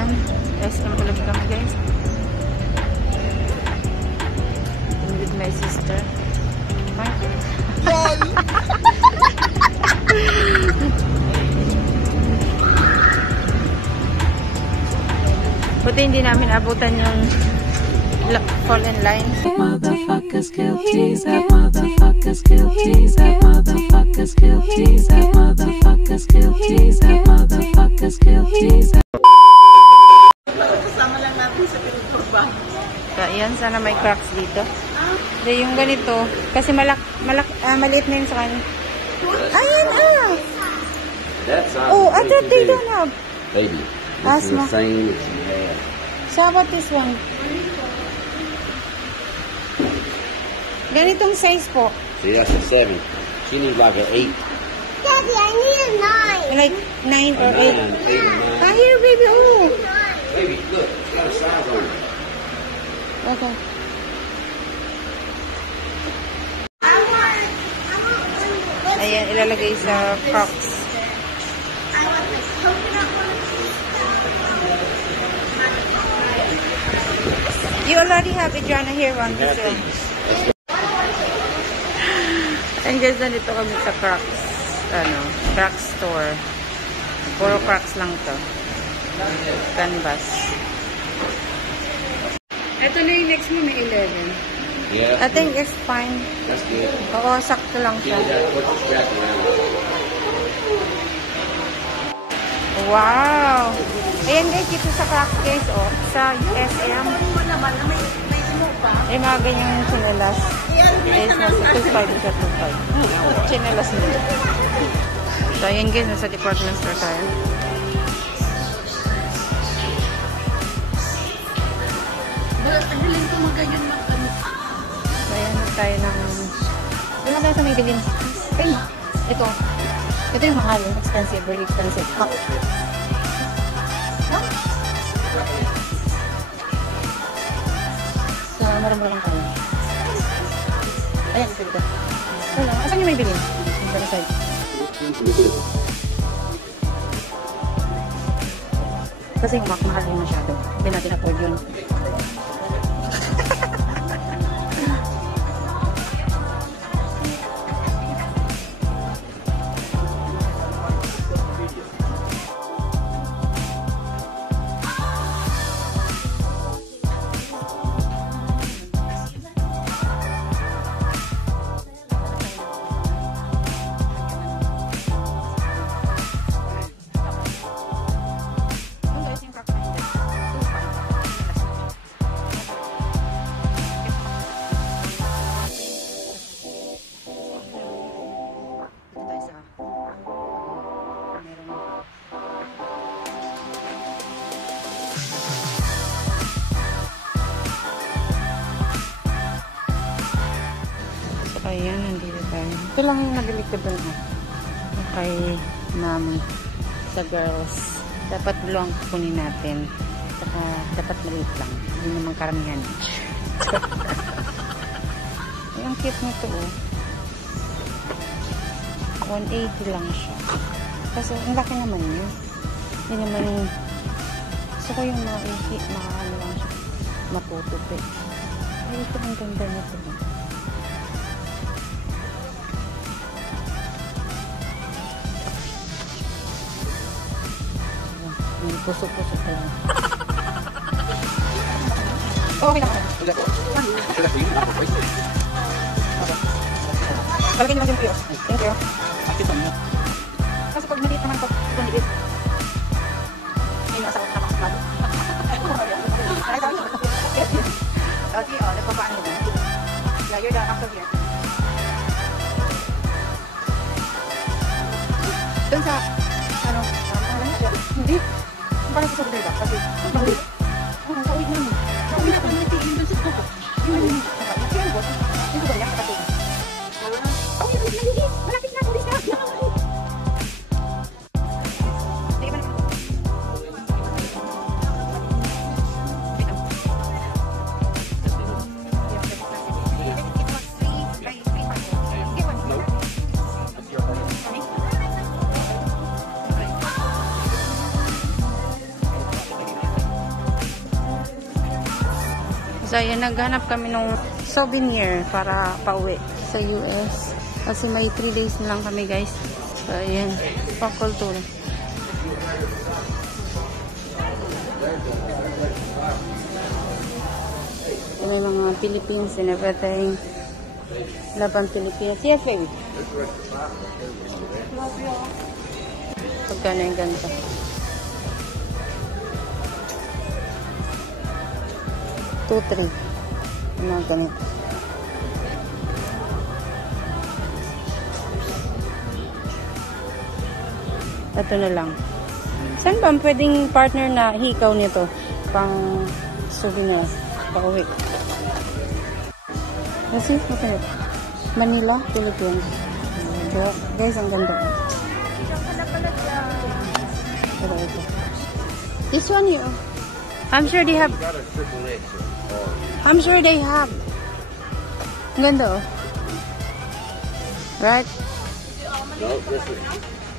Ayan, SM ulit kami guys. I'm with my sister. Buti hindi namin abutan yung fall in line. Motherfuckers guilty, that motherfuckers guilty, that motherfuckers guilty, that motherfuckers guilty, that motherfuckers guilty. Kasama lang natin sa pinagpurba. So, ayan, sana may cracks dito. Hindi, yung ganito. Kasi maliit na yun sa kanya. Ayan, ah! Oh, I thought they don't have. Baby, this Asthma. is the same as you had. So, how about this one? Ganitong size po. See, that's a 7. She needs like an 8. Daddy, I need a 9. Like 9 or 8. 8 or 9. Ah, here, baby. Oh. Baby, look, it's got a size on it. Okay. Ayan, ilalagay sa Crocs. I want this coconut one. You already have Adriana here on this one. And guys, nandito kami sa Crocs. Crocs store. Puro Crocs lang to. Canvas. Ito na yung next mo, may 11. Yeah. I think it's fine. That's good. Oo, sakto lang siya. Put the strap around. Wow! Ayan guys, dito sa Crocs guys, oh, sa SM. Ay, mga ganyang chinelas. Guys, nasa 2.5 sa 2.5. Chinelas nila. So, ayan guys, nasa department store tayo. So, ayan na tayo ng... Doon na tayo sa may bilin. Pen, ito. Ito yung mahal, expensive, very expensive. So, marami lang tayo. Ayan, ito dito. Wala. Asan yung may bilin? Sa side. Kasi yung mahal yung masyado. Hindi natin afford yun. Ayan, nandito tayo. Ito lang yung nabili ko dun. Kay mami sa girls. Dapat long kunin natin. Saka dapat maliit lang. Hindi naman karamihan. Ay, ang cute nito oh. 180 lang siya. Kasi ang laki naman yun. Hindi naman gusto ko yung ano lang siya. Matutupi. Ay, ito ang ganda nito. Puso-puso pa lang. Okay na ako. Palagay nyo lang yung piyos. Thank you. Kasi pag maliit naman po, maliit. Ay, nasa ako naman. Okay, oh, nagpapaan mo. Yeah, you're done after here. Doon sa, ano, hindi. Para sa sobrang ba? Kasi, bakit? Oh, sa uwid namin. Sa uwid namin, may tigil doon sa kuko. Yung hindi. Yung ba? Yung ba yan? Kapatid. Oh, yung hindi. Malapit na. Pulis na. Sige ba naman? So, ayan, naghanap kami ng souvenir para pauwi sa US. Kasi may 3 days na lang kami, guys. So, ayan, pang-kultura. May mga Philippines and everything. Laban Philippines. Yes, baby. Pagkano yung ganito? $2, $3. Mga ganito. Ito na lang. Saan ba pwedeng partner na hikaw nito? Pang souvenir. Pauwi. Kasi, okay. Manila, Philippines. Guys, ang ganda. Ito. This one here. I'm sure they have. I'm sure they have. Ang ganda, oh. Right? No, this is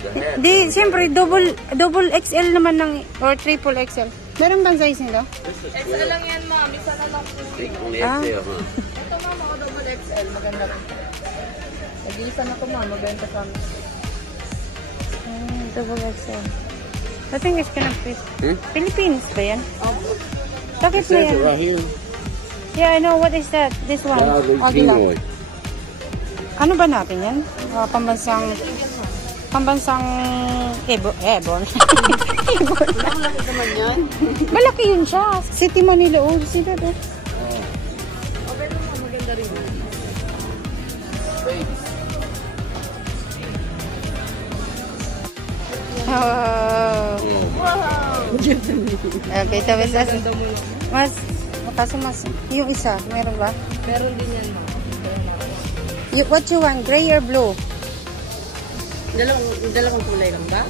the head. Di, siyempre, double XL naman ng, or triple XL. Meron bang size nito? XL lang yan, ma'am. Isa na lang po. Big on the Ah. XL, huh? Ito, ma'am, ako double XL. Maganda rin. Nag-iisa na ito, ma'am. Maganda sa amin. Double XL. I think it's gonna fit. Hmm? Philippines ba yan? Opo. Bakit It ba says yan? it right here. Yeah, I know. What is that? This one? Wildly Oh, dilaw. Pinoy. Ano ba natin yan? Pambansang Ebon. Ebon. Malaki naman yan. Malaki yun siya. City Manila. Oh, see that? Oh. Okay naman, maganda rin. Oh. Wow! Okay, tapos Ganda mo yun. kaso mas, yung isa, meron ba? Meron din yan, ma'am. What you want? Gray or blue? Dalawang kulay lang ba?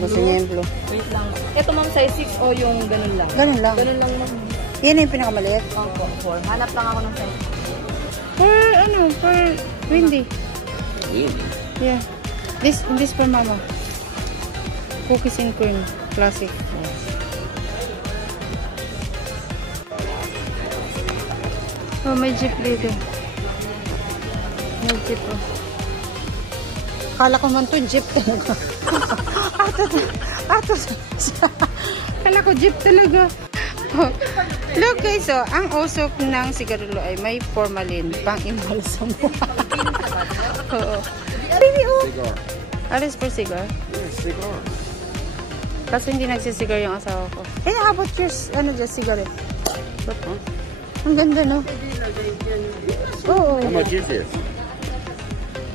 Gusto niya yung blue. Wait lang. Ito, ma'am, size 6 o yung ganun lang? Ganun lang. Ganun lang, ma'am. Yan yung pinakamaliit. Opo, 4. Hanap lang ako ng size. For Windy. Easy. Yeah. This for mama. Cookies and cream. Classic. Oh, may jeep dito. May jeep, oh. Kala ko man to jeep talaga. Kala ko jeep talaga. Oh. Look guys, oh, ang usok ng sigarilyo ay may formalin pang imbalsam mo. Oo. Baby, oh. Cigar. Alis for cigar. Yeah, cigar. Kasi hindi nagsisigar yung asawa ko. Eh, how about your, just cigarette? Huh? Ang ganda, no? Oo. How much is this?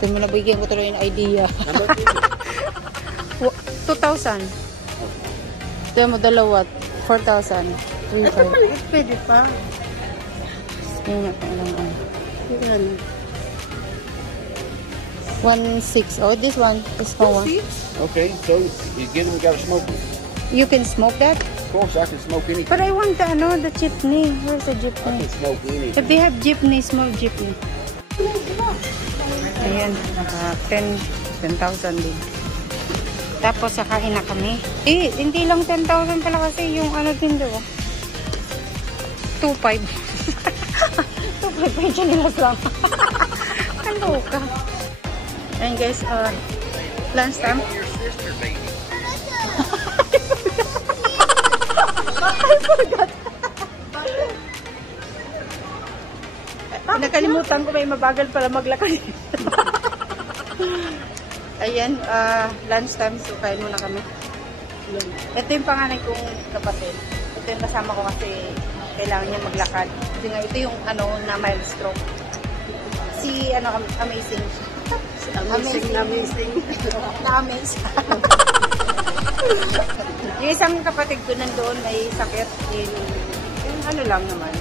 Ito mo nabigyan ko tuloy yung idea. How much is it? 2,000. Ito mo dalawa. 4,000. 3,500. Pwede pa. Yun nga pa lang. 1,600. Oh, this one is for one. Okay, so you get them, you gotta smoke them. You can smoke that? Of course, I can smoke anything. But I want the jeepney. Where's the I jeepney? can smoke anything. If they have jeepney, small jeepney. Ayan, 10,000 din. Tapos sakain na kami. Eh, hindi lang 10,000 pala kasi yung ano din doon. 2,500. 2,500 pa nilas lang. Ano ka? Ayan guys, lunch time. I forgot. Nakalimutan ko, may mabagal pala maglakad. Ayan, lunch time, so kain muna kami. Ito yung panganay kong kapatid. Ito yung kasama ko kasi kailangan niya maglakad. Kasi nga, ito yung na mild stroke. Si, amazing. Amazing. Na-amaze. Yung isang kapatid ko nandoon may sakit yung ano lang naman.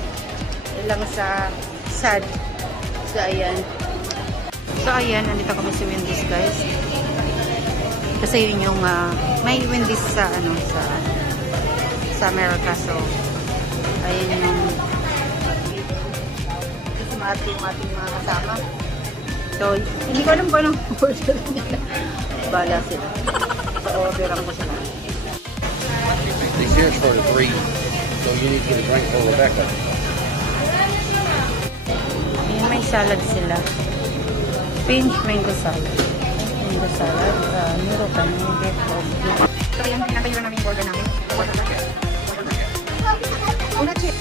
Ilang sa sad. So, ayan. Nandito kami sa Wendy's, guys. Kasi yun yung, may Wendy's sa America. So, ayun yung kasi yung ating mga kasama. So, hindi ko alam kung anong order nila. Bala sila. So, orderan ko sila. These here's for the 3, so you need to get a drink for Rebecca. salad sila. Pinch mango salad. Mango salad. Meron ka ng beetroot. So, yan. Pinatay lang namin yung burger namin. Una chip.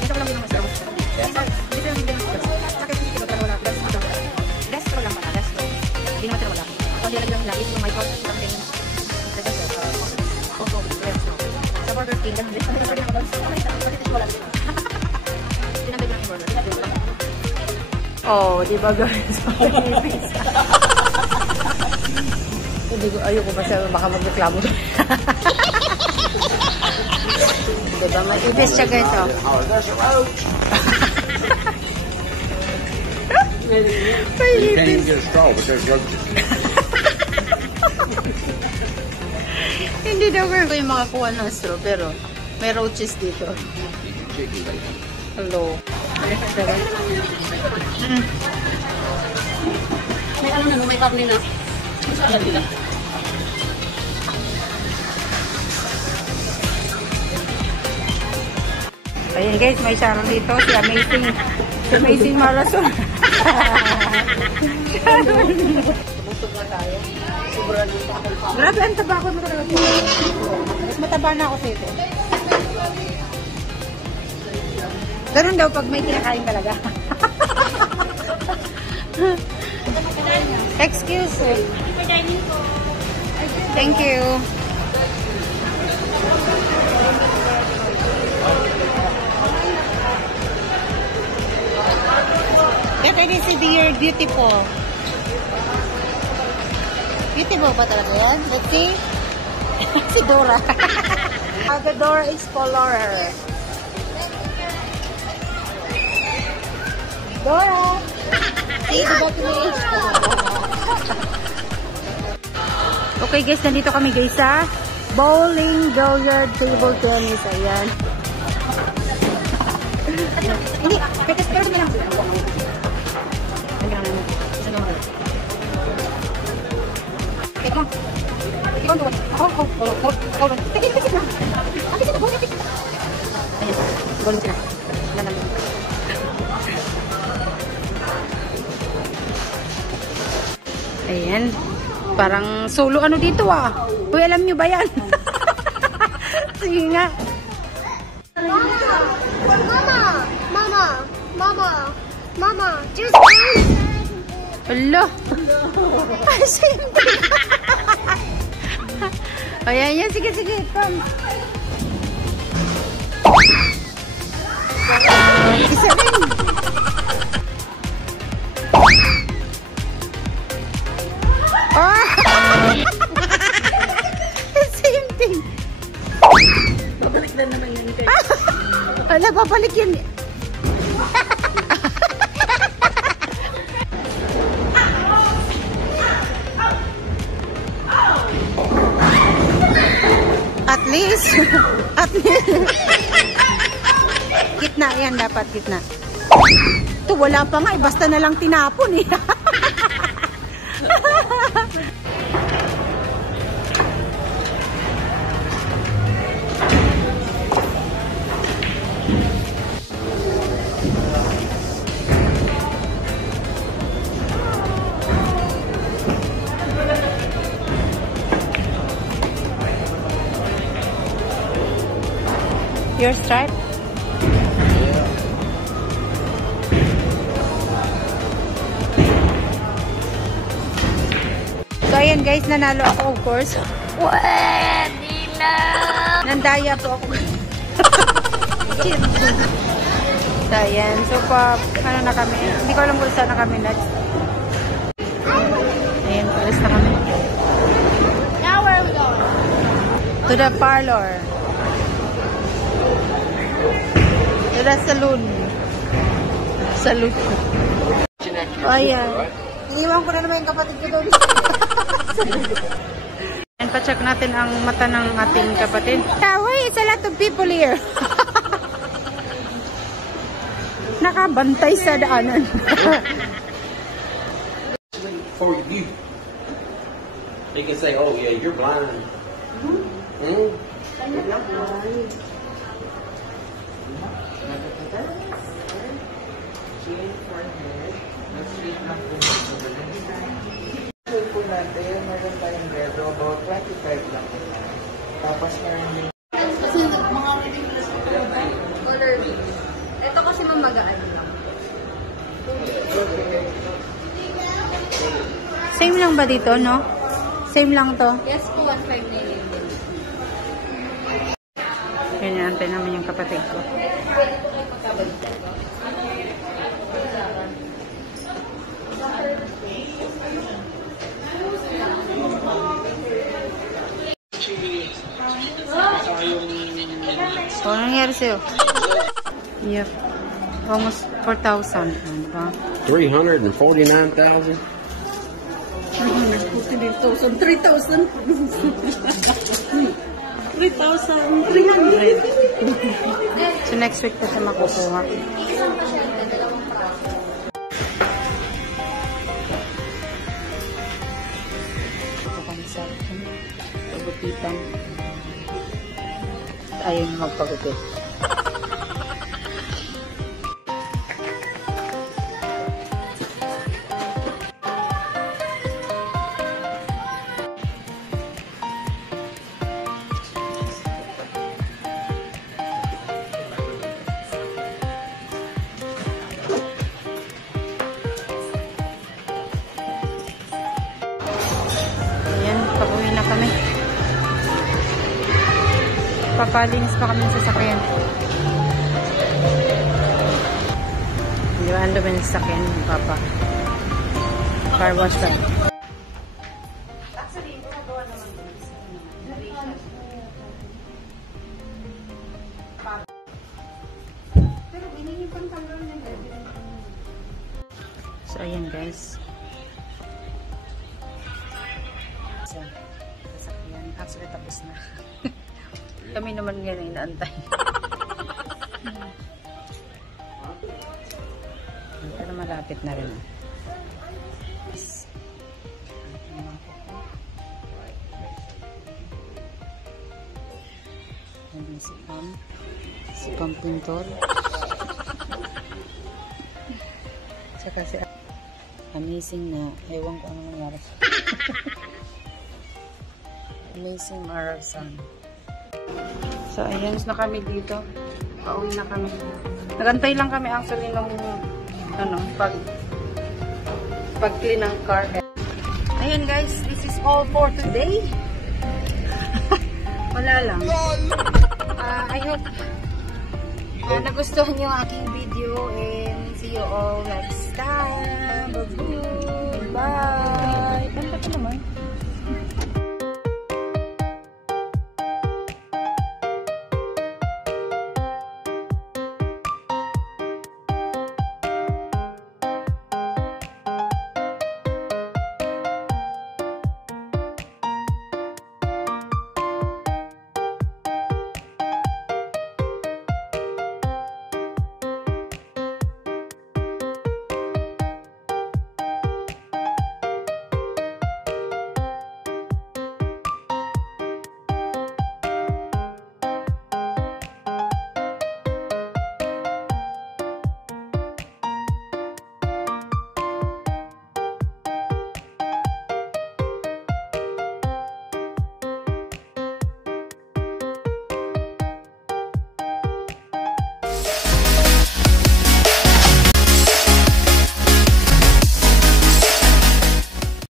Ito ko lang yung mas daw. Dito yung hindi mas daw. Bakit hindi ko wala? Destro lang pala. Destro. Hindi naman wala. So, hindi lang yung lagi. Yung my God. Something. Sa Burger King. Ganun din. Sabi ko pwede naman doon. Bakit wala? Pinatay lang yung burger. Oh, di ba guys? Hindi ko, ayoko pa siya, baka magreklamo. Diba, may ibis siya guys, oh. Oh, there's a roach. May You can't ibis. even get a straw, but there's roaches. Hindi daw ko yung makakuha ng straw, pero may roaches dito. Chicken bacon. Hello. May ano na, may karne na. Ayan guys, may Sharon dito. Si Amazing. Si Amazing Marathon. Busog na tayo. Sobrang dito ako. Grabe, ang taba ko na talaga. Mas mataba na ako sa ito. Ganun daw pag may kinakain talaga. Excuse me. Thank you. Get ready to be your beautiful. Beautiful pa talaga yan? Let's see. Si Dora. The Dora is color. Dora! See, the document. Okay guys, nandito kami guys sa bowling, billiard, table tennis. Ayan. Hindi, pero na lang. Ikaw. Ikaw doon. Hold on. Sige na. Akin sila, bowling. Ayan, bowling sila. Lalamig. Ayan. Parang solo ano dito ah. Uy, alam nyo ba yan? Sige nga. Mama, just one. Hello. Ay, siyempre. Ayan, yan. Sige. Come. Isa rin. Oh! Same thing. Babalik na naman yun. Wala, babalik yun. At least. Gitna yan, dapat gitna. Ito, wala pa nga. Basta na lang tinapon eh. Your stripe? So, ayan guys, nanalo ako of course. Pwede na! Nandaya po ako. So, ayan. So, ano na kami? Hindi ko alam kung saan na kami next. Ayan, alis na kami. Now where are we going? To the parlor. To the saloon. Saloon. Ayan. Iniwan ko na naman yung kapatid ko doon. Ayan, pa-check natin ang mata ng ating kapatid. Why is a lot of people here? Nakabantay sa daanan. For you. They can say, oh yeah, you're blind. Hmm? Chin, forehead. Mas-straight lang po ito. Food po natin, meron tayong redo, about 25 lang po. Tapos meron din Color B. Ito kasi mamagaan lang. Same lang ba dito, no? Same lang to? Yes po, 1.5 na yun. Ganyan, antay naman yung kapatid ko. Pwede po kayo magkabalitan. So, ano nangyari sa'yo? Yep. Almost 4,000. Ano ba? 349,000. 3,300. So, next week pa siya makukuha. Isang pa siya na dalawang praso. Ito kami sa pagupitan. Ayaw niya magpagupit. Ayan, pag-uwi na kami. Papalinis pa kami sa sasakyan. Di ba, ando ba yung sasakyan ng papa? Car wash pa. So, ayan guys. So, sasakyan. Actually, tapos na. Kami naman ngayon inaantay. Pero malapit na rin. Ayan si Pam Pintor. Tsaka si amazing na, ewan ko ano nangyari. Amazing Marasan. So, ayan na kami dito. Pauwi na kami. Nagantay lang kami actually ng pag-clean ng car. Ayan guys, this is all for today. Wala lang. I hope nagustuhan niyo ang aking video and see you all next time. Bye!